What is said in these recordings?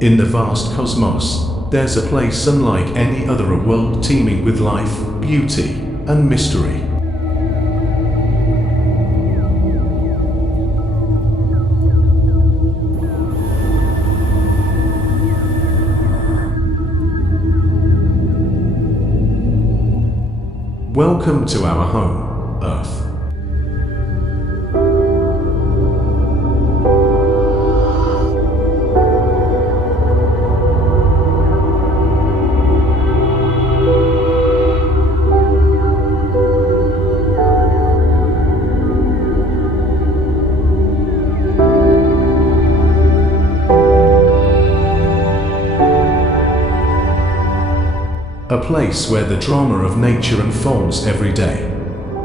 In the vast cosmos, there's a place unlike any other, a world teeming with life, beauty, and mystery. Welcome to our home, Earth. A place where the drama of nature unfolds every day,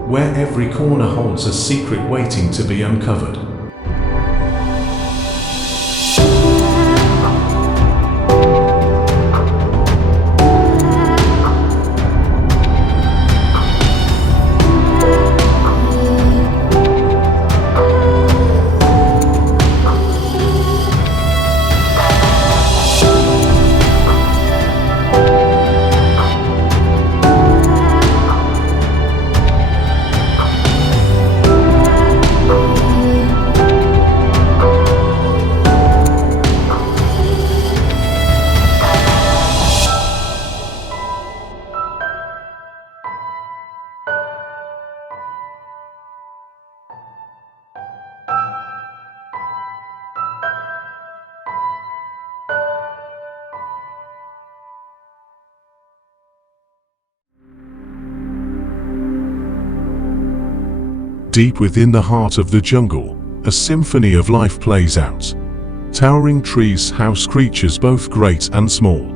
where every corner holds a secret waiting to be uncovered. Deep within the heart of the jungle, a symphony of life plays out. Towering trees house creatures both great and small.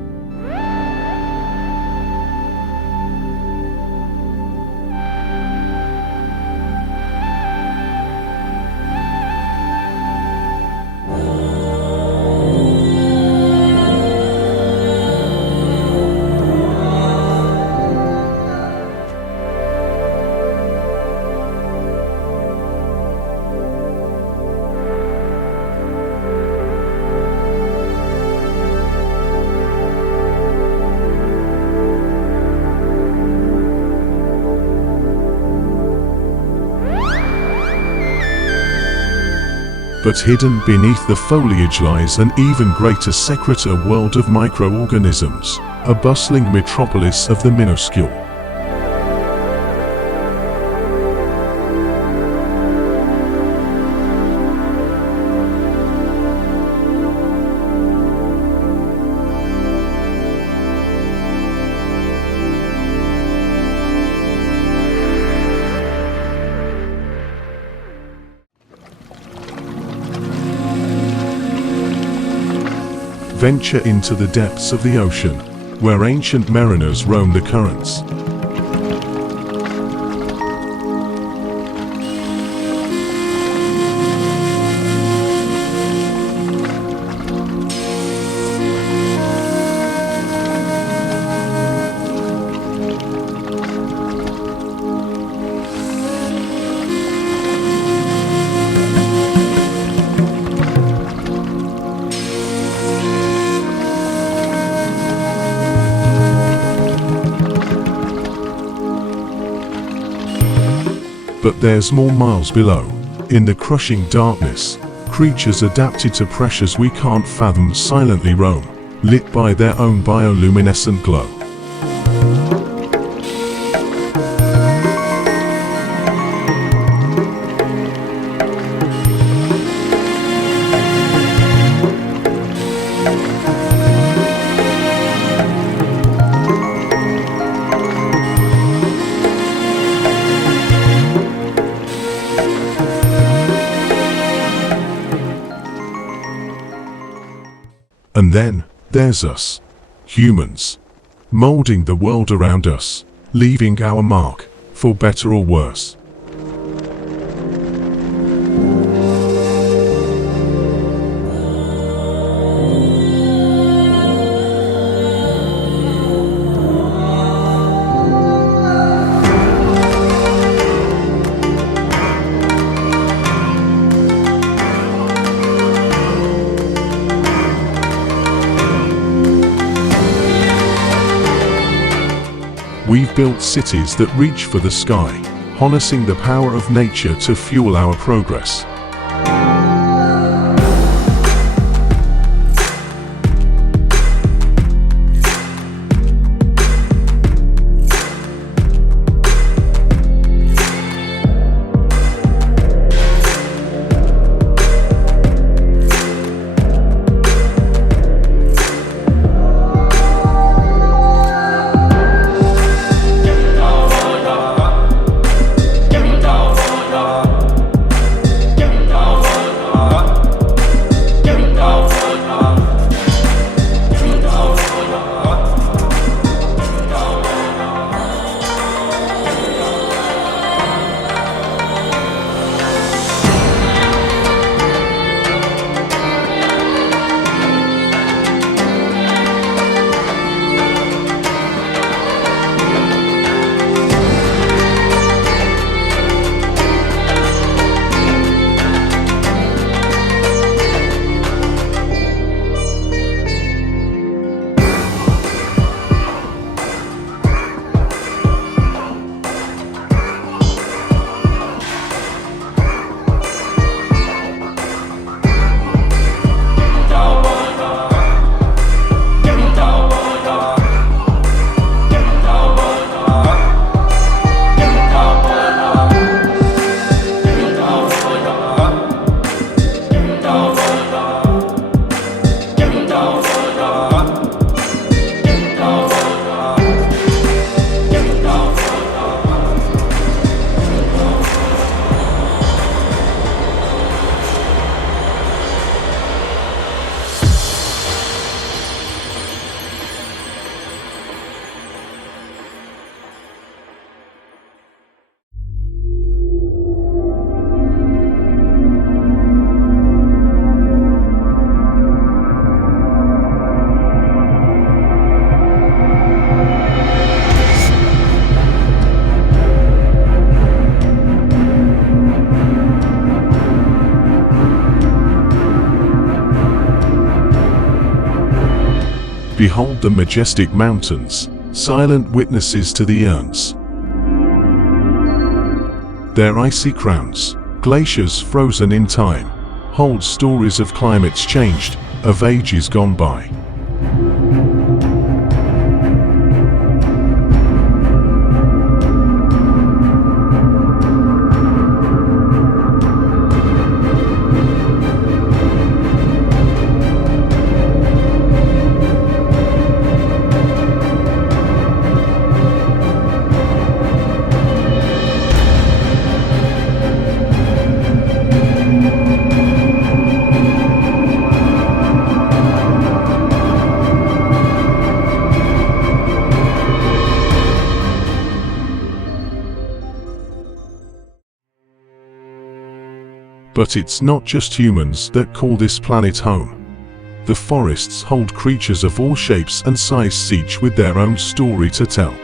But hidden beneath the foliage lies an even greater secret, a world of microorganisms, a bustling metropolis of the minuscule. Venture into the depths of the ocean, where ancient mariners roam the currents. But there's more miles below. In the crushing darkness, creatures adapted to pressures we can't fathom silently roam, lit by their own bioluminescent glow. And then, there's us, humans, molding the world around us, leaving our mark, for better or worse. We've built cities that reach for the sky, harnessing the power of nature to fuel our progress. Behold the majestic mountains, silent witnesses to the urns. Their icy crowns, glaciers frozen in time, hold stories of climates changed, of ages gone by. But it's not just humans that call this planet home. The forests hold creatures of all shapes and sizes, each with their own story to tell.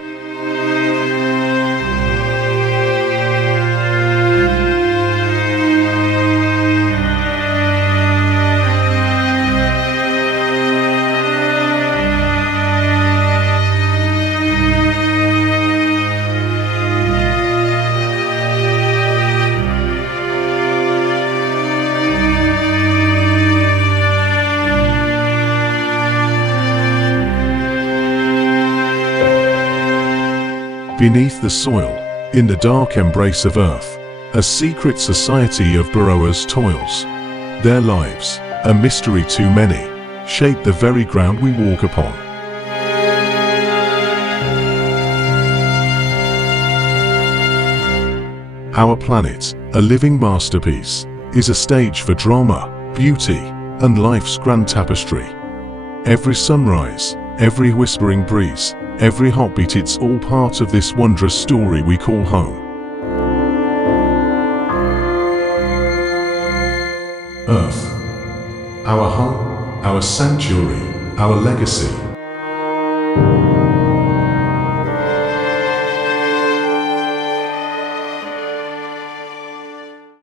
Beneath the soil, in the dark embrace of earth, a secret society of burrowers toils. Their lives, a mystery to many, shape the very ground we walk upon. Our planet, a living masterpiece, is a stage for drama, beauty, and life's grand tapestry. Every sunrise, every whispering breeze, every heartbeat, it's all part of this wondrous story we call home. Earth, our home, our sanctuary, our legacy.